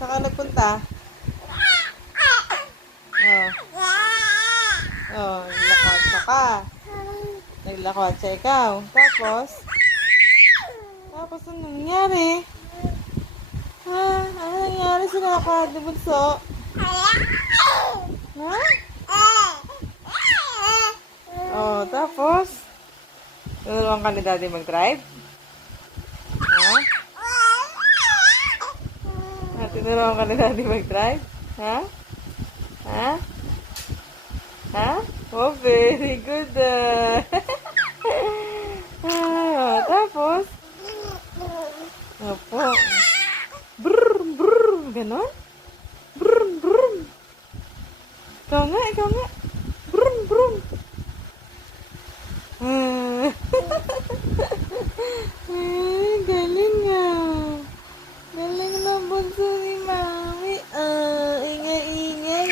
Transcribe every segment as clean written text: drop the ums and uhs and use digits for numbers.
Saan ka nagpunta? Oh. Oh, naglakotsa ka. Naglakotsa ikaw. Tapos ano nangyari? Ha? Ano nangyari sa lakad ni Bunso? Ha? Oh, tapos? Tinuruan ka ni Daddy mag-drive? Ha? Tinuruan ka ni Daddy mag-drive? Ha? Ha? Ha? Oh, very good. Tapos? Opo. Brrr, brrr. Ganon? Brrr, brrr. Ikaw nga. Brrr, brrr. Galing nga. Galing na bunso ni Mami. Ingay-ingay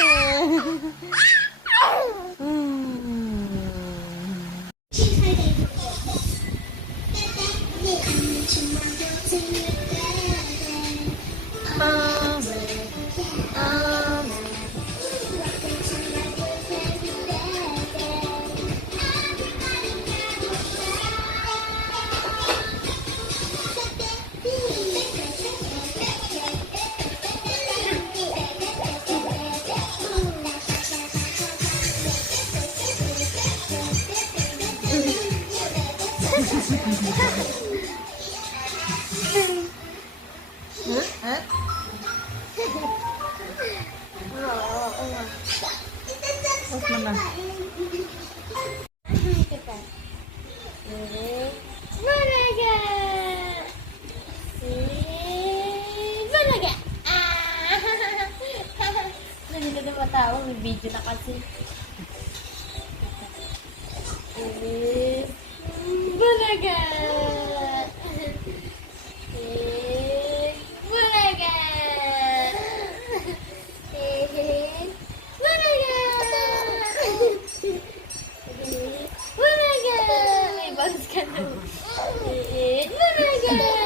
Tapos mana? Balaga! Balaga! Nandito na matawa, may video na kasi. Balaga! Balaga! Balaga! May balas ka na. Balaga!